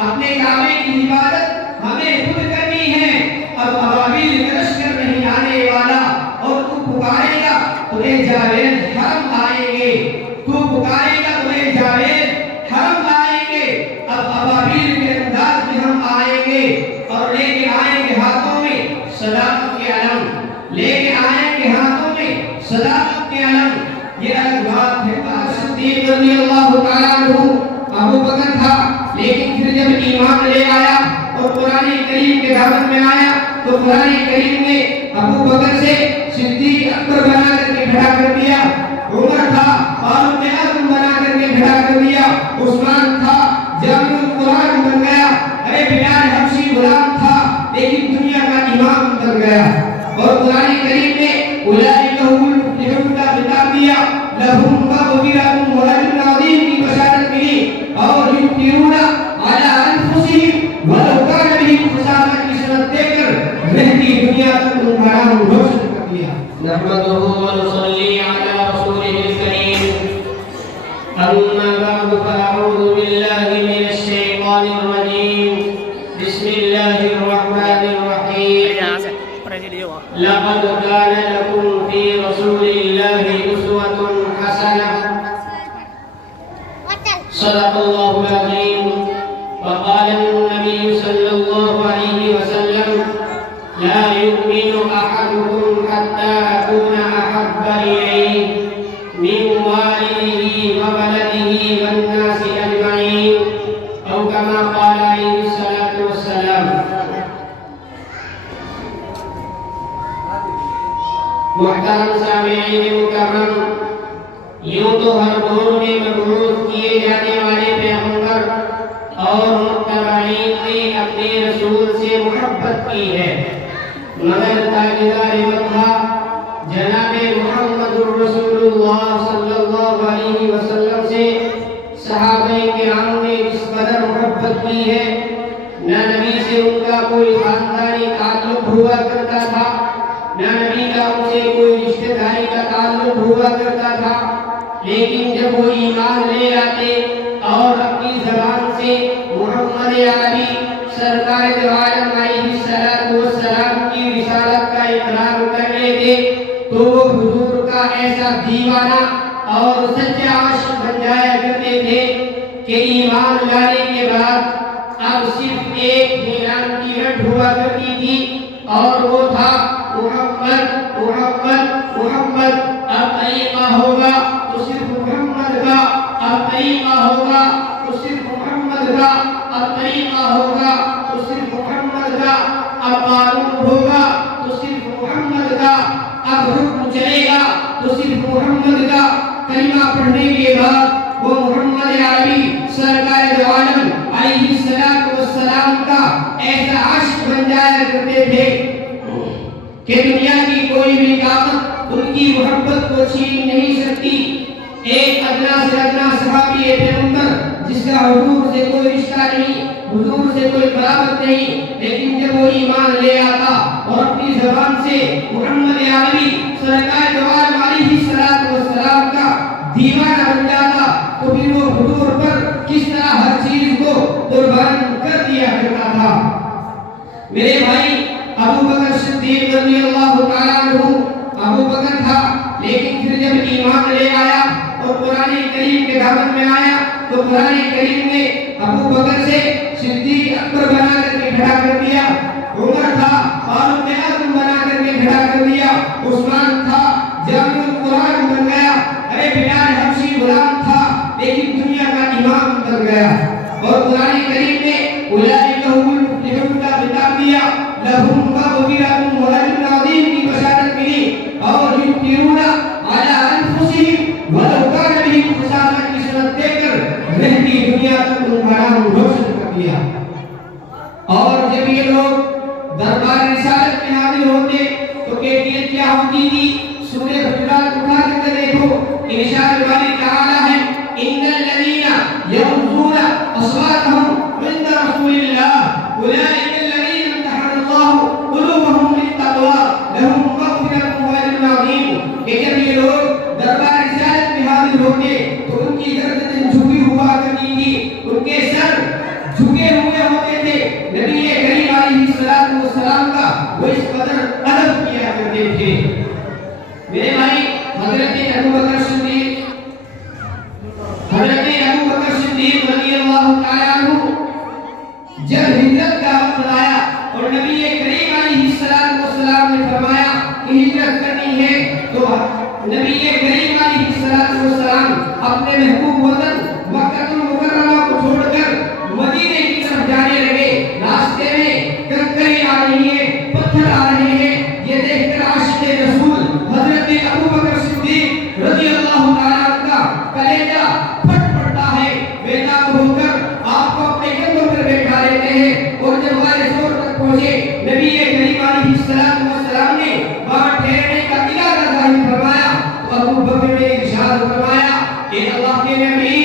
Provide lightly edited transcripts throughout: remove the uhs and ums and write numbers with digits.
اپنے کعبے کی عبادت ہمیں خود کرنی ہے. اب ابابیل کا لشکر نہیں آنے والا اور تو پکارے گا تمہیں جاوید حرم آئیں گے. تو پکارے گا تمہیں جاوید حرم آئیں گے. اب ابابیل کے انداز میں ہم آئیں گے اور لے کے آئیں گے ہاتھوں میں صداقت کے علم. لے کے آئیں گے ہاتھوں میں صداقت کے علم. یہ الگ بات ہے. صدیق رضی اللہ تعالیٰ عنہ ابو بکر تھا لیکن پھر جب ایمان لے آیا اور قرآن کریم کے دعوت میں آیا تو قرآن کریم نے ابو بکر سے صدیق اکبر بنا کر کے کھڑا کر دیا. عمر تھا فاروق اعظم بنا کر کے کھڑا کر دیا. عثمان تھا جامع القرآن بن گیا. ارے بلال حبشی غلام تھا لیکن دنیا کا امام بن گیا. اور قرآن کریم نے اولئک هم المفلحون کا خطاب دیا. لهم مغفرۃ واجر عظیم کی بشارت ملی. اور یؤثرون علی انفسهم ولو کان بهم خصاصہ کی صورت دے کر رہتی دنیا تک ان کا نام روشن کر دیا. نحمده ونصلي على رسوله الكريم. أما بعد فأعوذ بالله من الشيطان الرجيم. بسم الله الرحمن الرحيم. لقد كان لكم في رسول الله أسوة حسنة. صدق الله العظيم. وقال النبي صلى الله عليه وسلم لا يؤمن أحدكم حتى أكون أحب إليه من والده وولده والناس أجمعين أو كما قال عليه الصلاة والسلام. محترم سامعین مکرم، یوں تو ہر دور میں مبعوث کیے جانے والے پیغمبر اور متبعین نے اپنے رسول سے محبت کی ہے، مگر تاجدار مدحہ جناب محمد رسول اللہ صلی اللہ علیہ وسلم سے صحابہ کرام نے اس قدر محبت کی ہے، نہ نبی سے ان کا کوئی خاندانی تعلق ہوا کرتا تھا، نہ نبی کا ان سے کوئی رشتہ داری کا تعلق ہوا کرتا تھا، لیکن جب وہ ایمان لے آتے اور اپنی زبان سے محمد عربی سرکار دو عالم علیہ السلام کی رسالت کا اقرار کر لیتے تو وہ حضور کا ایسا دیوانہ اور سچا عاشق بن جایا کرتے تھے کہ ایمان لانے کے بعد اب صرف ایک ہی نام کی رٹ ہوا کرتی تھی اور وہ تھا محمد محمد محمد. اب طریقہ ہوگا تو صرف محمد کا، اب طریقہ ہوگا تو صرف محمد کا، اب طریقہ ہوگا تو صرف محمد کا، اب قانون ہوگا تو صرف محمد کا، اب حکم چلے گا تو صرف محمد کا. کلمہ پڑھنے کے بعد وہ محمد عربی سرکار دو عالم علیہ السلام کا ایسا عاشق بن جایا کرتے تھے کہ دنیا کی کوئی بھی طاقت ان کی محبت کو چھین نہیں سکتی. ایک ادنا سے ادنا صحابی پیغمبر جس کا حضور سے کوئی رشتہ نہیں، حضور سے کوئی قرابت نہیں، لیکن جب وہ ایمان لے آتا اور اپنی زبان سے محمد عربی سرکار دو عالم علیہ السلام کا دیوانہ بن جاتا تو پھر وہ حضور پر کس طرح ہر چیز کو قربان کر دیا کرتا تھا. میرے بھائی، ابو بکر صدیق رضی اللہ تعالیٰ عنہ ابو بکر تھا لیکن پھر جب ایمان لے آیا اور قرآن کریم کے دعوت میں آیا تو قرآن کریم نے ابو بکر سے صدیق اکبر بنا کر کے کھڑا کر دیا. عمر تھا فاروق اعظم بنا کر کے کھڑا کر دیا. عثمان تھا جامع القرآن بن گیا. ارے بلال حبشی غلام تھا لیکن دنیا کا امام بن گیا. اور قرآن کریم نے اولئک هم المفلحون کا خطاب دیا. لهم مغفرۃ واجر عظیم کی بشارت ملی. اور یؤثرون علی انفسهم ولو کان بهم خصاصہ کی صورت دے کر رہتی دنیا تک ان کا نام روشن کر دیا. اور جب یہ لوگ دربار رسالت میں حاضر ہوتے تو کیفیت کیا ہوتی تھی؟ سورہ حجرات اٹھا کر دیکھو، ارشاد باری تعالی ہے ان الذین یغضون اصواتهم عند رسول اللہ اولئک الذین امتحن اللہ قلوبهم للتقوی لهم مغفرۃ واجر عظیم. کہ جب یہ لوگ دربار رسالت میں حاضر ہوتے تو ان کی گردنیں جھکی ہوا کرتی تھی، ان کے سر جھکے ہوئے میں ہوتے تھے نبی کریم علیہ السلام کا وہ اس قدر ادب کیا کرتے تھے۔ میرے بھائی حضرت ابو بکر صدیق رضی اللہ تعالیٰ عنہ جب ہجرت کا وقت آیا اور نبی کریم علیہ السلام نے فرمایا کہ ہجرت کرنی ہے تو نبی کریم علیہ السلام اپنے محبوب وطن مکہ المکرمہ کو چھوڑ کر مدینے کی طرف جانے لگے۔ راستے میں کنکریاں آ رہی ہیں، پتھر آ رہے ہیں، یہ دیکھ کر عاشق رسول حضرت ابو بکر صدیق رضی اللہ تعالیٰ عنہ کا کلیجہ پھٹ پڑتا ہے۔ بیتاب ہو کر آپ کو اپنے کندھوں پر بیٹھا لیتے ہیں اور جب غار ثور تک پہنچے نبی کریم علیہ السلام نے وہاں ٹھہرنے کا ارادہ ظاہر فرمایا تو ابو بکر نے ارشاد فرمایا کہ اللہ کے نبی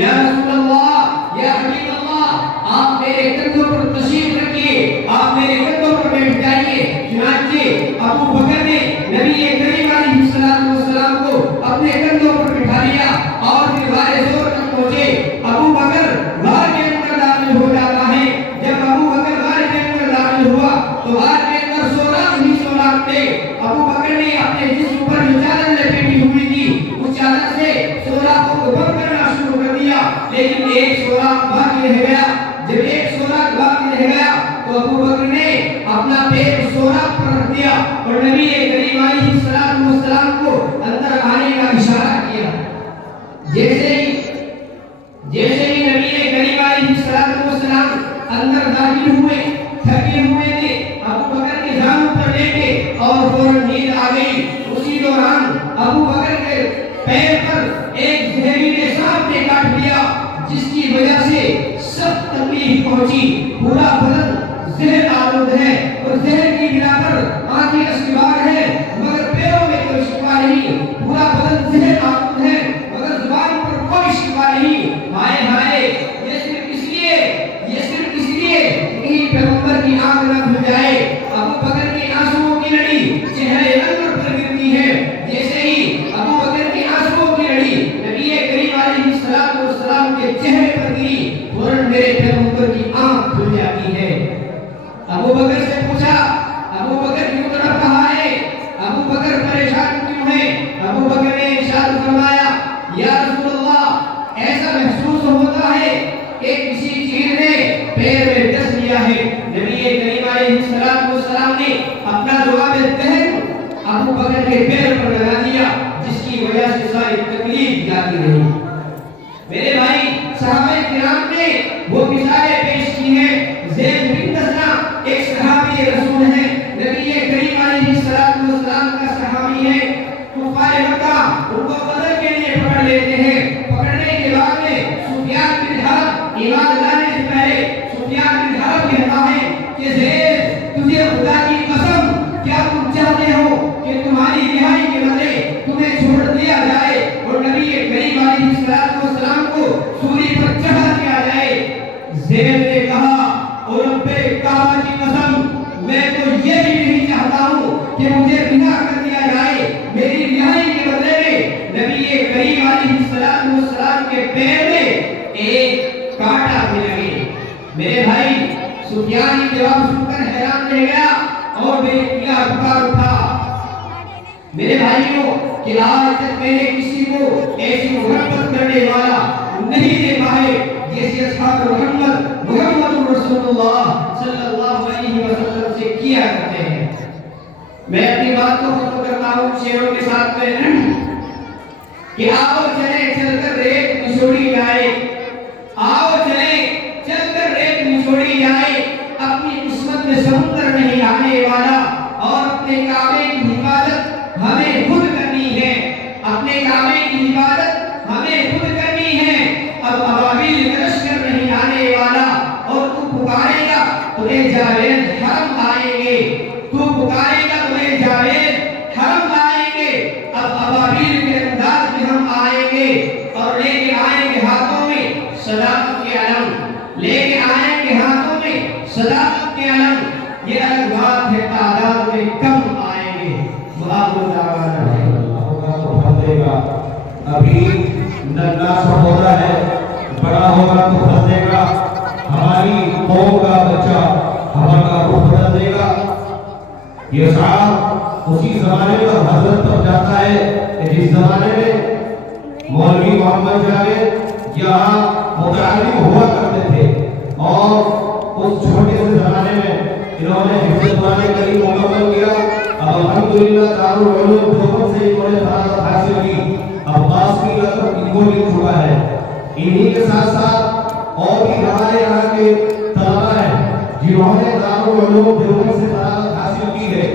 یا رسول اللہ یا حبیب اللہ آپ میرے کندھوں پر تشریف رکھیے، آپ میرے کندھوں پر بیٹھ جائیے۔ چنانچہ ابو بکر نے نبی کریم علیہ السلام کو اپنے کندھوں پر بٹھا لیا اور پھر غار ثور تک پہنچے۔ ابو بکر غار کے اندر داخل ہو جاتا ہے۔ جب ابو بکر غار کے اندر داخل ہوا تو غار کے اندر سوراخ ہی سوراخ تھے۔ ابو بکر نے اپنے جسم پر جو چادر لپیٹی ہوئی تھی اس چادر سے سوراخوں کو بند کرنا شروع کر دیا، لیکن ایک سوراخ باقی رہ گیا۔ جب ایک سوراخ باقی رہ گیا تو ابو بکر نے اپنا پیر سوراخ پر رکھ دیا اور نبی کریم علیہ السلام کو اندر آنے کا اشارہ کیا۔ جیسے ہی نبی کریم علیہ السلام اندر داخل ہوئے، تھکے ہوئے تھے، ابو بکر کے جانوں پر لیٹے اور فوراً نیند آ گئی۔ اسی دوران ابو بکر کے پیر پر ایک زہریلے سانپ نے کاٹ لیا، جس کی وجہ سے سخت تکلیف پہنچی۔ پورا بدن زہر آلود ہے اور زہر کی بنا پر آنکھیں استوار ہے مگر پیروں میں کوئی شفا نہیں۔ پورا بدن زہر آلود ہے مگر زبان پر کوئی شفا نہیں۔ ہائے ہائے، یہ صرف اس لیے کہ پیغمبر کی آنکھ نہ کھل جائے۔ ابو بکر کی آنسوؤں کی لڑی چہرے انور پر گرتی ہے۔ جیسے ہی ابو بکر کی آنسوؤں کی لڑی نبی کریم علیہ السلام کے چہرے پر گری، فوراً میرے پیغمبر کی آنکھ کھل جاتی ہے۔ ابو بکر سے پوچھا، ابو بکر کیوں تڑپ رہا ہے؟ ابو بکر پریشان کیوں ہے؟ ابو بکر نے ارشاد فرمایا، یا رسول اللہ، ایسا محسوس ہوتا ہے کہ کسی چیز نے پیر میں ڈس لیا ہے۔ نبی کریم علیہ السلام نے اپنا جواب دہن ابو بکر کے پیر پر لگا دیا، جس کی وجہ سے ساری تکلیف جاتی رہی۔ میرے بھائی، صحابہ کرام نے وہ مثالیں پیش کی ہیں۔ زید بن دسنا ایک صحابی رسول ہے، نبی کریم علیہ السلام کا صحابی ہے۔ کفار مکہ ان کو قتل کے لیے پکڑ لیتے ہیں۔ پکڑنے کے بعد میں سفیان بن حرب ایمان لانے سے پہلے سفیان بن حرب کہتا ہے کہ زید، تجھے خدا کی قسم، کیا تم چاہتے ہو کہ تمہاری رہائی کے بدلے تمہیں چھوڑ دیا جائے اور نبی کریم علیہ السلام کو سولی پر چڑھا دیا جائے؟ زید نے کہا، اور رب کعبہ کی قسم، میں تو یہ بھی نہیں چاہتا ہوں کہ مجھے رہا کر دیا جائے۔ میری رہائی کے بدلے میں نبی کریم علیہ السلام کے پیر میں ایک کانٹا بھی لگے۔ میرے بھائی، سفیان یہ جواب سن کر حیران رہ گیا اور بے اختیار پکار اٹھا۔ میرے بھائیوں، کہ آج تک میں نے کسی کو ایسی محبت کرنے والا نہیں دیکھا ہے جیسے اصحاب محمد رسول اللہ صلی اللہ علیہ وسلم سے کیا کرتے ہیں۔ میں اپنی بات کو ختم کرتا ہوں شعروں کے ساتھ میں کہ آؤ چلیں چل کر ریت نچوڑی جائے، آؤ چلیں چل کر ریت نچوڑی جائے، اپنی قسمت میں سمندر نہیں آنے والا، اور اپنے کعبے کی حفاظت ہمیں خود کرنی ہے، اپنے کعبے کی حفاظت ہمیں خود کرنی ہے۔ اب ابابیل کا لشکر نہیں آنے والا، اور تو پکارے گا تمہیں جاوید حرم آئیں گے، تو پکارے گا تمہیں جاوید حرم آئیں گے۔ اب ابابیل کے انداز میں ہم آئیں گے اور لے کے آئیں گے ہاتھوں میں صداقت کے علم، لے کے آئیں گے ہاتھوں میں صداقت کے علم۔ یہ الگ بات ہے تعداد میں کم آئیں گے۔ بآخر دعوانا ہوگا تو پھل دے گا، ابھی ننھا سا ہوتا ہے، بڑا ہوگا تو پھل دے گا۔ ہماری قوم کا بچہ ہمارا رخ بدل دے گا۔ یہ صاحب اسی زمانے میں حضرت تک جاتا ہے کہ جس زمانے میں مولوی محمد جاوید یہاں متعلم ہوا کرتے تھے، اور اس چھوٹے سے زمانے میں انہوں نے حفظ قرآن کریم مکمل کیا۔ اب الحمدللہ دارالعلوم دیوبند سے انہوں نے فراغت حاصل کی، اب پاس کی لقب ان کو مل چکا ہے۔ انہی کے ساتھ ساتھ اور بھی ہمارے یہاں کے طلبا ہیں جنہوں نے دارالعلوم دیوبند سے فراغت حاصل کی ہے۔